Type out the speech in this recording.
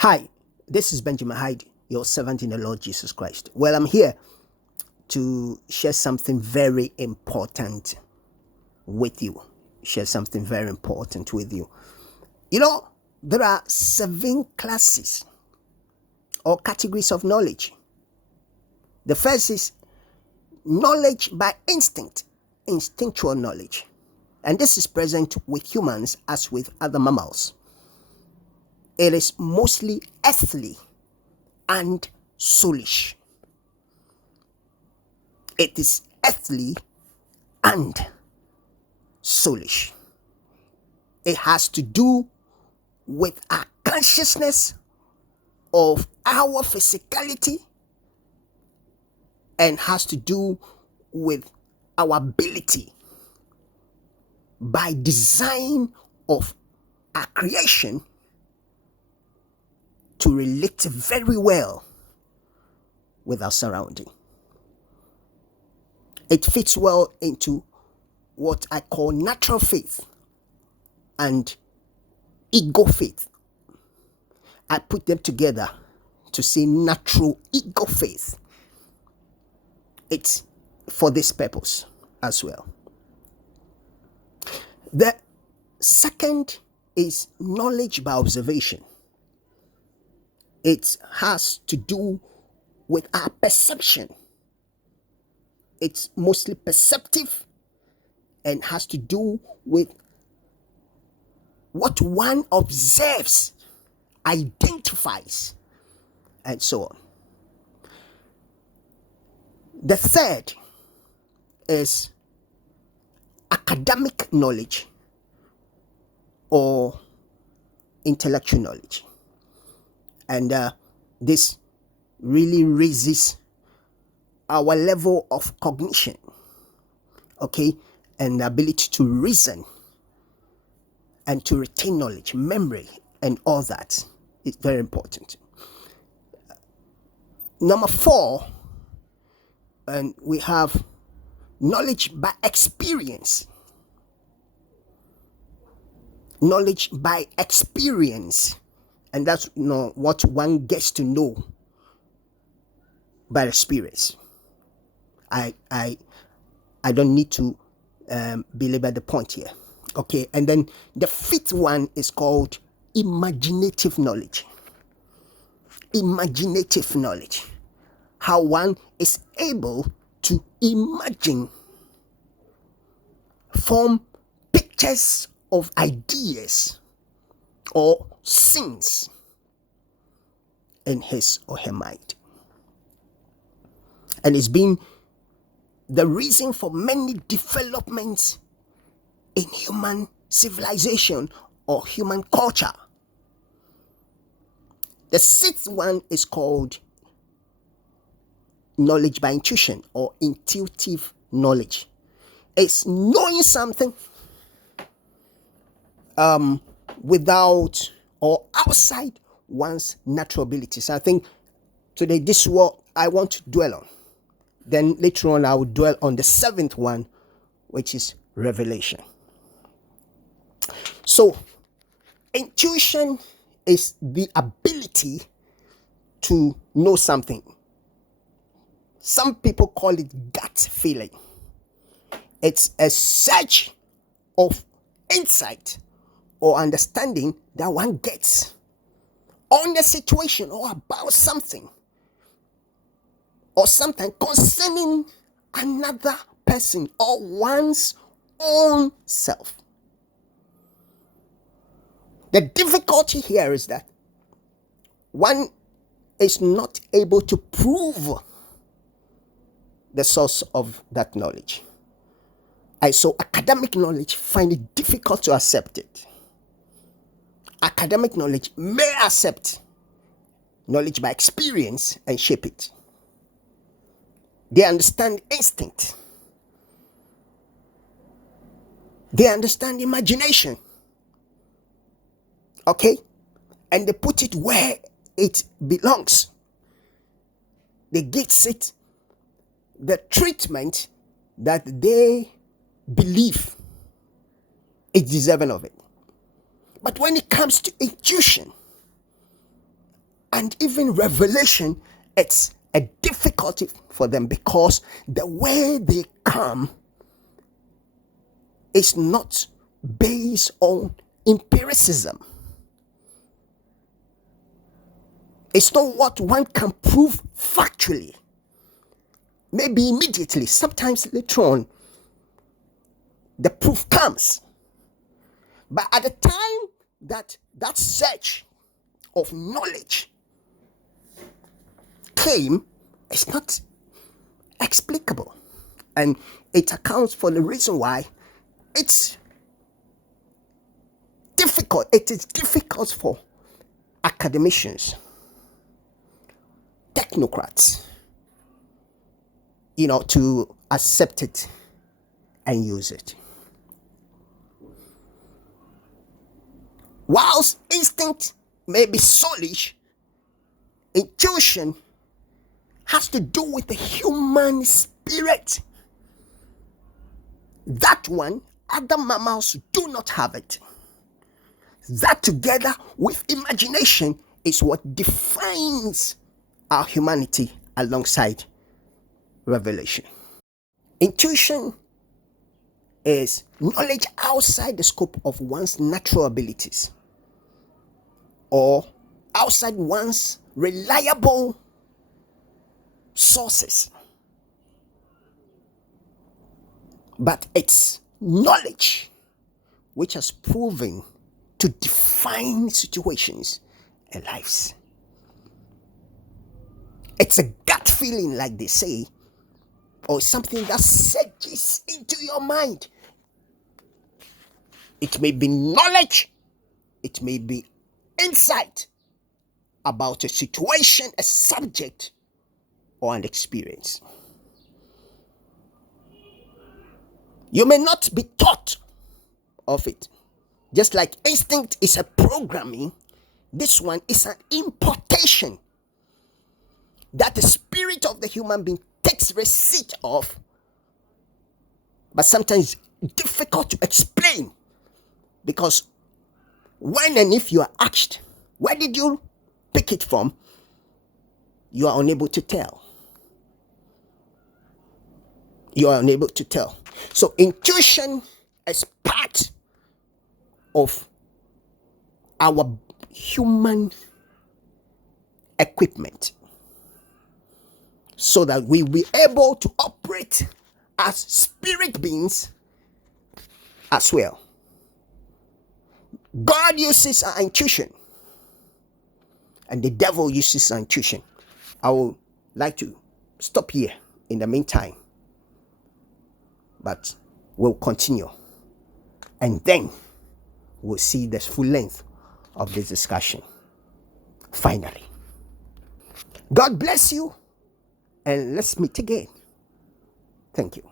Hi, this is Benjamin Hyde, your servant in the Lord Jesus Christ. Well, I'm here to share something very important with you. Share something very important with you. You know, there are 7 classes or categories of knowledge. The first is knowledge by instinct, instinctual knowledge. And this is present with humans as with other mammals. It is mostly earthly and soulish. It is earthly and soulish. It has to do with our consciousness of our physicality and has to do with our ability by design of our creation to relate very well with our surrounding. It fits well into what I call natural faith and ego faith. I put them together to say natural ego faith. It's for this purpose as well. The second is knowledge by observation. It has to do with our perception. It's mostly perceptive and has to do with what one observes, identifies, and so on. The third is academic knowledge or intellectual knowledge. And this really raises our level of cognition, okay, and the ability to reason and to retain knowledge, memory, and all that is very important. Number 4, and we have knowledge by experience. Knowledge by experience, and that's what one gets to know by experience. I don't need to belabor the point here. Okay, and then the 5th one is called imaginative knowledge. Imaginative knowledge. How one is able to imagine, form pictures of ideas or scenes in his or her mind. And it's been the reason for many developments in human civilization or human culture. The 6th one is called knowledge by intuition or intuitive knowledge. It's knowing something without or outside one's natural abilities. I think today this is what I want to dwell on. Then later on I will dwell on the 7th one, which is revelation. So intuition is the ability to know something. Some people call it gut feeling. It's a search of insight or understanding that one gets on the situation or about something or something concerning another person or one's own self. The difficulty here is that one is not able to prove the source of that knowledge. So academic knowledge find it difficult to accept it. Academic knowledge may accept knowledge by experience and shape it. They understand instinct. They understand imagination. Okay? And they put it where it belongs. They give it the treatment that they believe is deserving of it. But when it comes to intuition, and even revelation, it's a difficulty for them because the way they come is not based on empiricism. It's not what one can prove factually. Maybe immediately, sometimes later on, the proof comes. But at the time that search of knowledge came, it's not explicable. And it accounts for the reason why it's difficult. It is difficult for academicians, technocrats, to accept it and use it. Whilst instinct may be soulish, intuition has to do with the human spirit. That one, other mammals do not have it. That together with imagination is what defines our humanity alongside revelation. Intuition is knowledge outside the scope of one's natural abilities or outside one's reliable sources. But it's knowledge which has proven to define situations and lives. It's a gut feeling, like they say, or something that surges into your mind. It may be knowledge, it may be insight about a situation, a subject, or an experience. You may not be taught of it. Just like instinct is a programming, this one is an importation that the spirit of the human being takes receipt of, but sometimes difficult to explain, because when and if you are asked, where did you pick it from, you are unable to tell. You are unable to tell. So intuition is part of our human equipment so that we will be able to operate as spirit beings as well. God uses our intuition and the devil uses our intuition. I would like to stop here in the meantime, but we'll continue and then we'll see the full length of this discussion. Finally, God bless you, and let's meet again. Thank you.